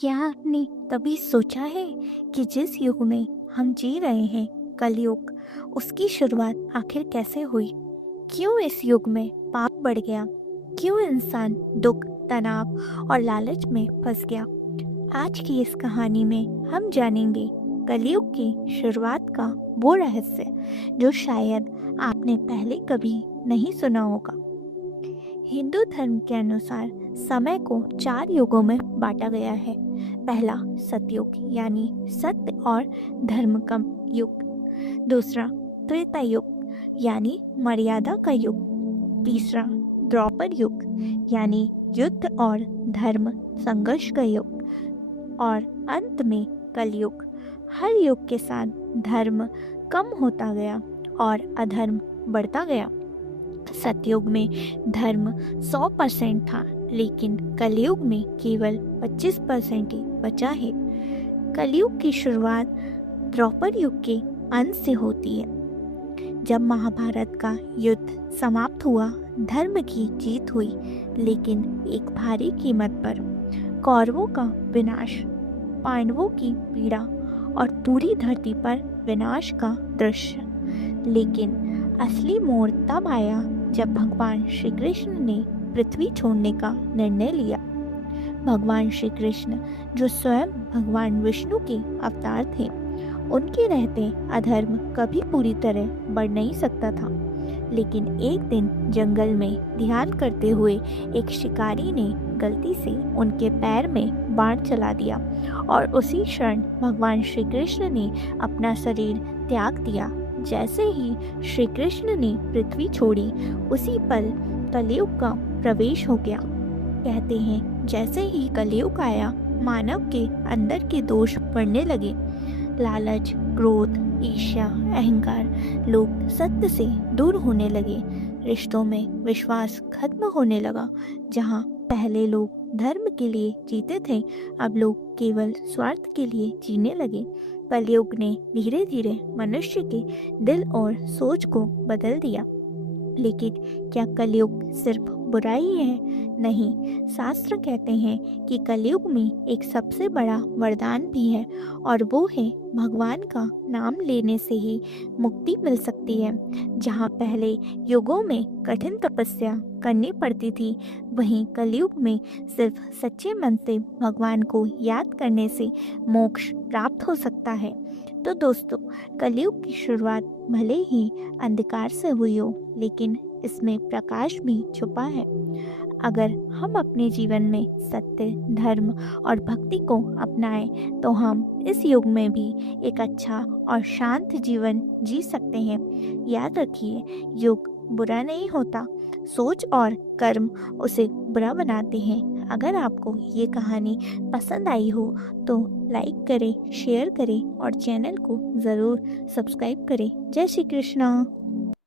क्या आपने कभी सोचा है कि जिस युग में हम जी रहे हैं, कलयुग, उसकी शुरुआत आखिर कैसे हुई? क्यों इस युग में पाप बढ़ गया? क्यों इंसान दुख, तनाव और लालच में फंस गया? आज की इस कहानी में हम जानेंगे कलयुग की शुरुआत का वो रहस्य जो शायद आपने पहले कभी नहीं सुना होगा। हिंदू धर्म के अनुसार समय को 4 युगों में बांटा गया है। पहला सतयुग यानी सत्य और धर्म का युग। दूसरा त्रेता युग यानी मर्यादा का युग। तीसरा द्वापर युग यानी युद्ध और धर्म संघर्ष का युग। और अंत में कलयुग। हर युग के साथ धर्म कम होता गया और अधर्म बढ़ता गया। सतयुग में धर्म 100% था, लेकिन कलयुग में केवल 25% ही बचा है। कलयुग की शुरुआत द्वापर युग के अंत से होती है। जब महाभारत का युद्ध समाप्त हुआ, धर्म की जीत हुई, लेकिन एक भारी कीमत पर। कौरवों का विनाश, पांडवों की पीड़ा और पूरी धरती पर विनाश का दृश्य। लेकिन असली मोड़ तब आया जब भगवान श्री कृष्ण ने पृथ्वी छोड़ने का निर्णय लिया। भगवान श्री कृष्ण, जो स्वयं भगवान विष्णु के अवतार थे, उनके रहते अधर्म कभी पूरी तरह बढ़ नहीं सकता था। लेकिन एक दिन जंगल में ध्यान करते हुए एक शिकारी ने गलती से उनके पैर में बाण चला दिया और उसी क्षण भगवान श्री कृष्ण ने अपना शरीर त्याग दिया। जैसे ही श्री कृष्ण ने पृथ्वी छोड़ी, उसी पल कलयुग का प्रवेश हो गया। कहते हैं जैसे ही कलयुग आया, मानव के अंदर के दोष बढ़ने लगे। लालच, क्रोध, ईर्ष्या, अहंकार, लोग सत्य से दूर होने लगे। रिश्तों में विश्वास खत्म होने लगा। जहाँ पहले लोग धर्म के लिए जीते थे, अब लोग केवल स्वार्थ के लिए जीने लगे। कलयुग ने धीरे धीरे मनुष्य के दिल और सोच को बदल दिया। लेकिन क्या कलयुग सिर्फ बुराई है? नहीं, शास्त्र कहते हैं कि कलयुग में एक सबसे बड़ा वरदान भी है, और वो है भगवान का नाम लेने से ही मुक्ति मिल सकती है। जहाँ पहले युगों में कठिन तपस्या करनी पड़ती थी, वहीं कलयुग में सिर्फ सच्चे मन से भगवान को याद करने से मोक्ष प्राप्त हो सकता है। तो दोस्तों, कलयुग की शुरुआत भले ही अंधकार से हुई हो, लेकिन इसमें प्रकाश भी छुपा है। अगर हम अपने जीवन में सत्य, धर्म और भक्ति को अपनाएं, तो हम इस युग में भी एक अच्छा और शांत जीवन जी सकते हैं। याद रखिए, युग बुरा नहीं होता, सोच और कर्म उसे बुरा बनाते हैं। अगर आपको ये कहानी पसंद आई हो तो लाइक करें, शेयर करें और चैनल को ज़रूर सब्सक्राइब करें। जय श्री कृष्ण।